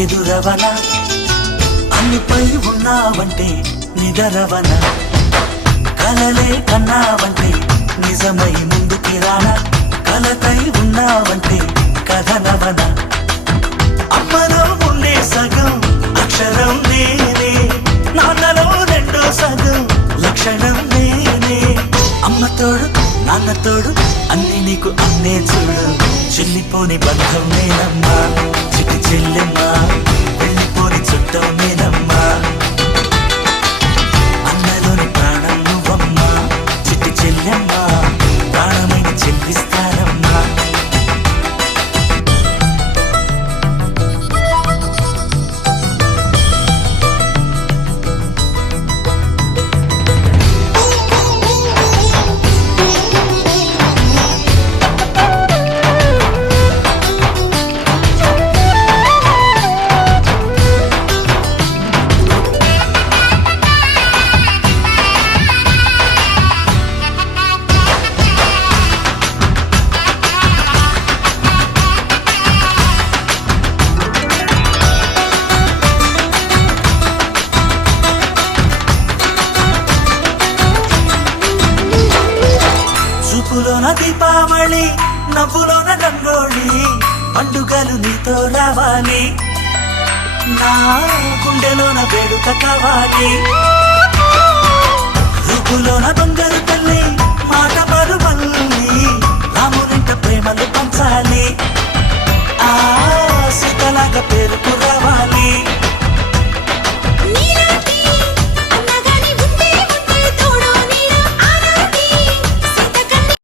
ఎదురవన అన్నిపై ఉన్నావంటే నిదరవన కలలే కన్నావంటే నిజమై ముందుకి రానా కలతై ఉన్నావంటే కథనవన అమ్మలో ఉండే సగం అక్షరం నేనే నాన్నలో రెండో సగం లక్షణం నేనే అమ్మ తోడు నాన్న తోడు అన్ని నీకు అన్నే చూడు చెల్లిపోని బంధం నేనమ్మా చిటి చెల్లెమ్మా వెళ్ళిపోని చుట్టం నేనమ్మా అన్నలోని ప్రాణం నువ్వమ్మా చిటి చెల్లెమ్మా ప్రాణమైన చెల్లిస్తానమ్మా చూపులోన దీపావళి నవ్వులోన రంగోళి పండుగలు నీతో రావాలి నా గుండెలోన వేడుక కావాలి రూపులోన బంగారు తల్లి మాట పరువల్లి రామునింట ప్రేమలు పంచాలి ఆ సీతలాగా పేరుకు